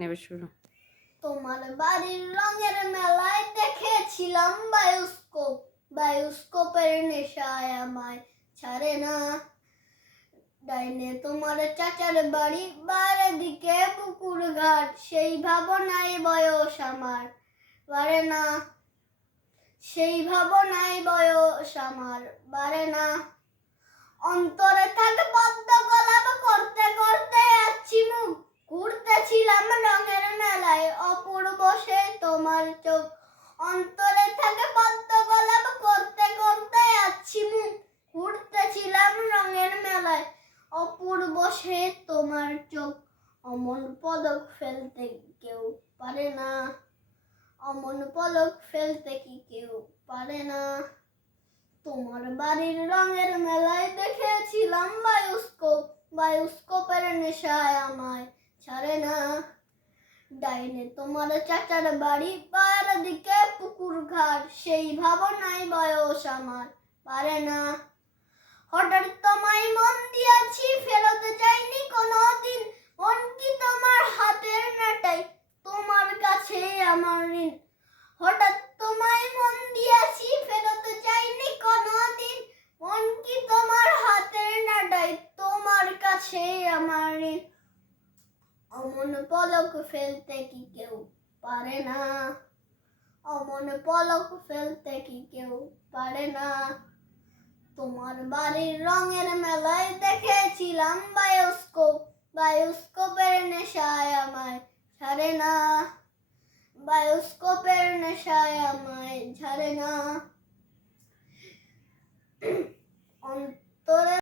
নেবে শুরু। তোমার বাড়ির রঙের মেলায় দেখেছিলাম বায়োস্কোপ, বায়োস্কোপের নেশায় আমায় ছাড়ে না। ডাইনে তোমার চাচার বাড়ি, বারে দিকে পুকুর ঘাট, সেই ভাবনায় বয়স আমার বাড়ে না, সেই ভাবনায় বয়স আমার বাড়ে না। অন্তরে থাকে পদ্ম গোলাপ, করতে করতে যাচ্ছি মুখ, ঘুরতেছিলাম রঙের মেলায়, অপূর্ব সে তোমার চোখ। অন্তরে থাকে পদ্ম গোলাপ, করতে করতে যাচ্ছি মুখ, ঘুরতেছিলাম রঙের মেলায়, অপূর্ব সে তোমার চোখ। অমন পলক ফেলতে কেউ পারে না, অমন পলক ফেলতে কি কেউ পারে না। তোমার বাড়ির রঙের মেলায় দেখেছিলাম বায়োস্কোপ, বায়োস্কোপের নেশায় আমায় ছাড়ে না। ডাইনে তোমার চাচার বাড়ি, বার দিকে পুকুর ঘাট, সেই ভাবনায় বয়স আমার পারে না। হঠাৎ তোমায় মন দিয়াছি, ফেরত যাইনি কোনোদিন, মন কি তোমার হাতের নাটাই, তোমার কাছে আমার ঋণ। হঠাৎ তোমায় মন দিয়াছি, ফেরত যাইনি কোনোদিন, মন কি তোমার হাতের নাটাই, তোমার কাছে আমার ঋণ। অমন পলক ফেলতে কি কেউ পারে না, অমন পলক ফেলতে কি কেউ পারে না। তোমার বাড়ির রঙের মেলায় দেখেছিলাম বায়োস্কোপ, বায়োস্কোপের নেশায় আমায় ছাড়ে না, বায়োস্কোপের নেশায় আমায় ছাড়ে না। অন্তরে